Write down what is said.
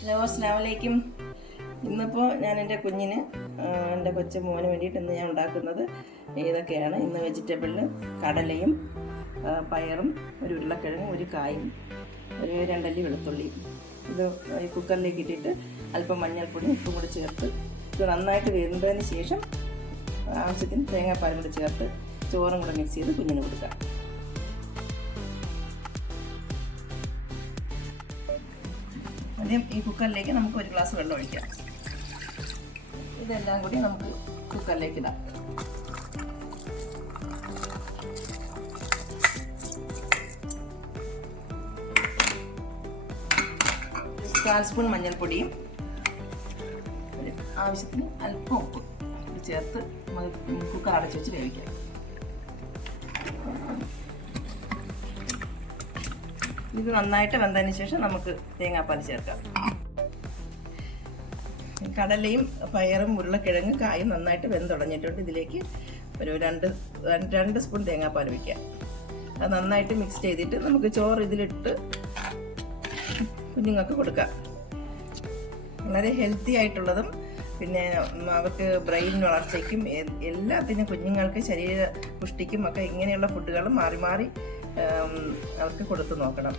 Hello, അസ്സലാമു അലൈക്കും. ഇന്നിപ്പോൾ ഞാൻ എൻ്റെ കുഞ്ഞിന് എൻ്റെ കൊച്ചു മോന് വേണ്ടിയിട്ട് ഇന്ന് ഞാൻ ഉണ്ടാക്കുന്നത് ഏതൊക്കെയാണ്. ഇന്ന് വെജിറ്റബിളിൽ കടലയും പയറും ഒരു ഉരുളക്കിഴങ്ങും ഒരു കായും ഒരു 2 അല്ലി വെളുത്തുള്ളിയും ഇത് കുക്കറിലേക്ക് ഇട്ടിട്ട് അല്പം മഞ്ഞൾപ്പൊടി ഉപ്പും കൂടി ചേർത്ത് ഇത് നന്നായിട്ട് വെന്തതിന് ശേഷം ആവശ്യത്തിന് തേങ്ങാപ്പാലും കൂടി ചേർത്ത് ചോറും കൂടെ മിക്സ് ചെയ്ത് കുഞ്ഞിന് കൊടുക്കാം. ആദ്യം ഈ കുക്കറിലേക്ക് നമുക്ക് 1 ഗ്ലാസ് വെള്ളം ഒഴിക്കാം. ഇതെല്ലാം കൂടി നമുക്ക് കുക്കറിലേക്ക് ഇടാം. കാൽ സ്പൂൺ മഞ്ഞൾപ്പൊടിയും ആവശ്യത്തിന് അല്പം ഉപ്പ് ചേർത്ത് കുക്കർ അടച്ച് വെച്ച് വേവിക്കാം. ഇത് നന്നായിട്ട് വെന്തതിന് ശേഷം നമുക്ക് തേങ്ങാപ്പാൽ ചേർക്കാം. കടലയും പയറും ഉരുളക്കിഴങ്ങും കായും നന്നായിട്ട് വെന്തുടഞ്ഞിട്ടുണ്ട്. ഇതിലേക്ക് ഒരു 2 സ്പൂൺ തേങ്ങാപ്പാൽ വയ്ക്കാം. അത് നന്നായിട്ട് മിക്സ് ചെയ്തിട്ട് നമുക്ക് ചോറ് ഇതിലിട്ട് കുഞ്ഞുങ്ങൾക്ക് കൊടുക്കാം. വളരെ ഹെൽത്തി ആയിട്ടുള്ളതും പിന്നെ അവർക്ക് ബ്രെയിൻ വളർച്ചയ്ക്കും എല്ലാത്തിനും കുഞ്ഞുങ്ങൾക്ക് ശരീര പുഷ്ടിക്കും ഒക്കെ ഇങ്ങനെയുള്ള ഫുഡുകൾ മാറി മാറി അവർക്ക് കൊടുത്തു നോക്കണം.